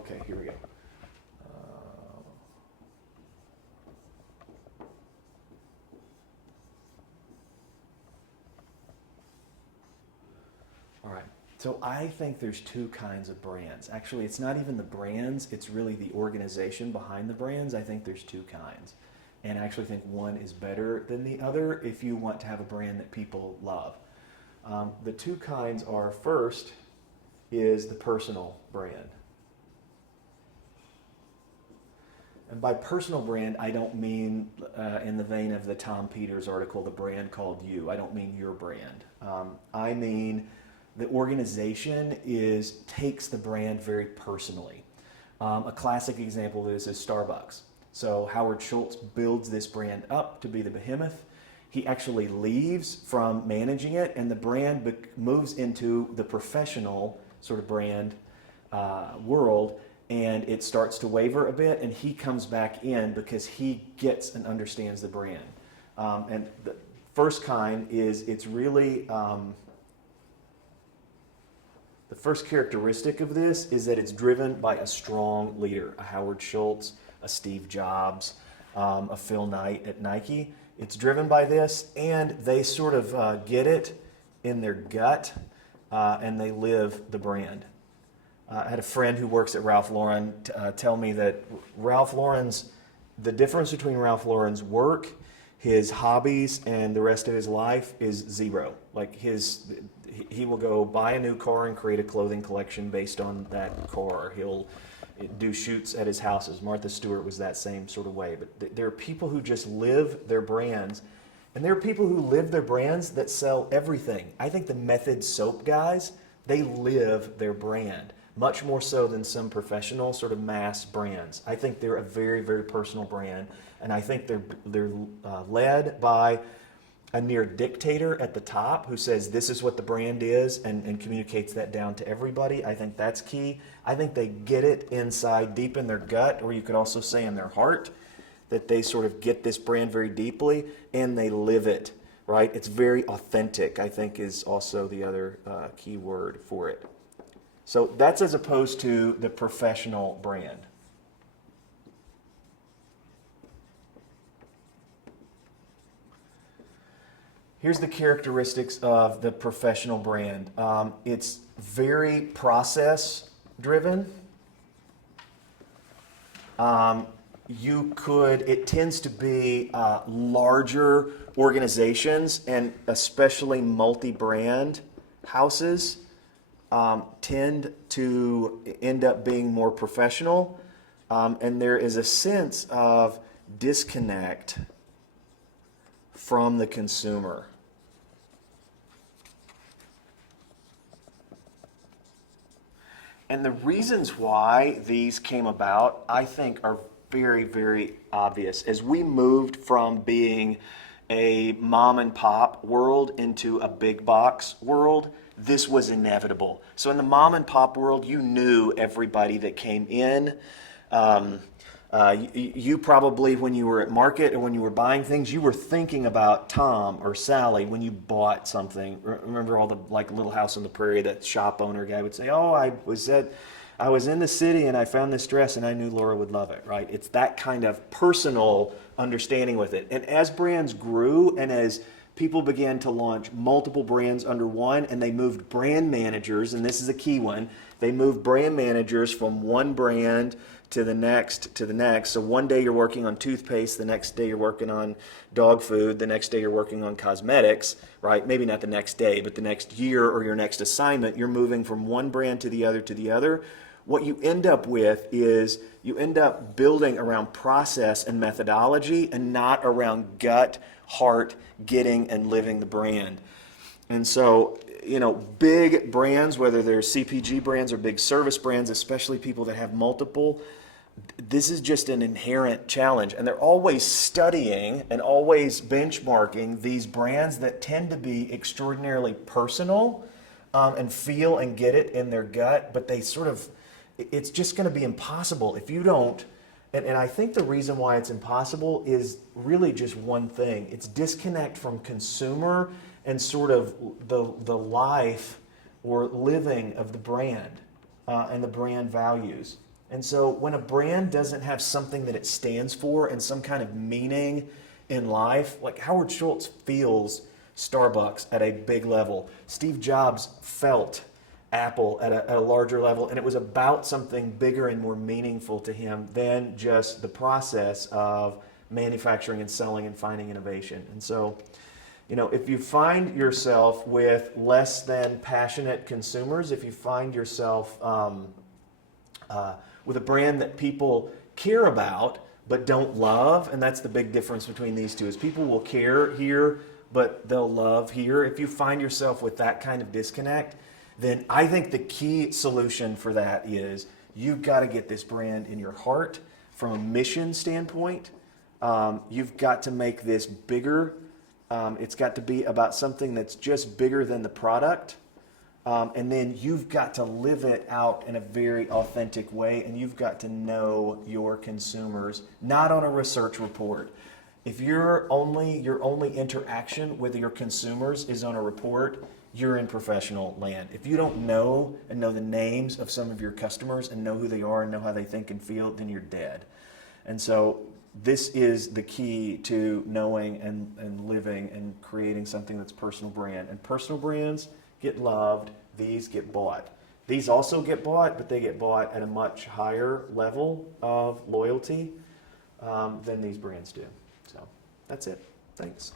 Okay, here we go. All right. So I think there's two kinds of brands. Actually, it's not even the brands, it's really the organization behind the brands. I think there's two kinds. And I actually think one is better than the other if you want to have a brand that people love. The two kinds are, first is the personal brand. And by personal brand, I don't mean in the vein of the Tom Peters article, The Brand Called You. I don't mean your brand. I mean the organization takes the brand very personally. A classic example of this is Starbucks. So Howard Schultz builds this brand up to be the behemoth. He actually leaves from managing it, and the brand moves into the professional sort of brand world, and it starts to waver a bit, and he comes back in because he gets and understands the brand. And the first kind is, it's really, the first characteristic of this is that it's driven by a strong leader, a Howard Schultz, a Steve Jobs, a Phil Knight at Nike. It's driven by this, and they sort of get it in their gut, and they live the brand. I had a friend who works at Ralph Lauren tell me that the difference between Ralph Lauren's work, his hobbies, and the rest of his life is zero. Like he will go buy a new car and create a clothing collection based on that car. He'll do shoots at his houses. Martha Stewart was that same sort of way. But there are people who just live their brands, and there are people who live their brands that sell everything. I think the Method soap guys, they live their brand, much more so than some professional sort of mass brands. I think they're a very, very personal brand, and I think they're led by a near dictator at the top who says this is what the brand is and communicates that down to everybody. I think that's key. I think they get it inside, deep in their gut, or you could also say in their heart, that they sort of get this brand very deeply and they live it, right? It's very authentic, I think, is also the other key word for it. So that's as opposed to the professional brand. Here's the characteristics of the professional brand. It's very process driven. It tends to be larger organizations, and especially multi-brand houses tend to end up being more professional. And there is a sense of disconnect from the consumer. And the reasons why these came about, I think, are very, very obvious. As we moved from being a mom and pop world into a big box world, this was inevitable. So in the mom and pop world, you knew everybody that came in. You probably, when you were at market or when you were buying things, you were thinking about Tom or Sally when you bought something. Remember all the Little House on the Prairie, that shop owner guy would say, "Oh, I was in the city and I found this dress and I knew Laura would love it," right? It's that kind of personal understanding with it. And as brands grew and as people began to launch multiple brands under one, and they moved brand managers, and this is a key one, they moved brand managers from one brand to the next. So one day you're working on toothpaste, the next day you're working on dog food, the next day you're working on cosmetics, right? Maybe not the next day, but the next year or your next assignment, you're moving from one brand to the other. What you end up with is you end up building around process and methodology and not around gut, heart, getting and living the brand. And so, big brands, whether they're CPG brands or big service brands, especially people that have multiple, this is just an inherent challenge. And they're always studying and always benchmarking these brands that tend to be extraordinarily personal and feel and get it in their gut, but it's just going to be impossible if you don't. And I think the reason why it's impossible is really just one thing. It's disconnect from consumer and sort of the life or living of the brand and the brand values. And so when a brand doesn't have something that it stands for and some kind of meaning in life, like Howard Schultz feels Starbucks at a big level. Steve Jobs felt Apple at a larger level, and it was about something bigger and more meaningful to him than just the process of manufacturing and selling and finding innovation. And so, if you find yourself with less than passionate consumers, if you find yourself with a brand that people care about but don't love, and that's the big difference between these two, is people will care here but they'll love here. If you find yourself with that kind of disconnect, then I think the key solution for that is you've got to get this brand in your heart from a mission standpoint. You've got to make this bigger. It's got to be about something that's just bigger than the product. And then you've got to live it out in a very authentic way, and you've got to know your consumers, not on a research report. If your only interaction with your consumers is on a report, you're in professional land. If you don't know and know the names of some of your customers and know who they are and know how they think and feel, then you're dead. And so this is the key to knowing and living and creating something that's personal brand. And personal brands get loved, these get bought. These also get bought, but they get bought at a much higher level of loyalty than these brands do. So that's it. Thanks.